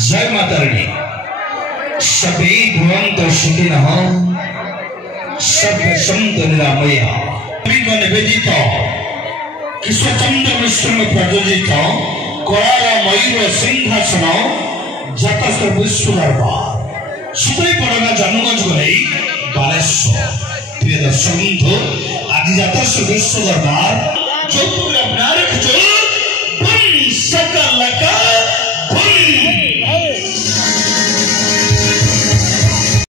जय माता रानी। सभी भवन्तु सुखिनः सर्वे सन्तु निरामयाः। निवेदित कृष्णचंद्र मिश्र में प्रयोजित कलार मयूर सिंहासन जतस्त्र विश्व दरबार सुतई पड़ना जन्मगंज गई बालेश्वर। प्रिय दर्शक बंधु आज जतस्त्र विश्व दरबार जो अपना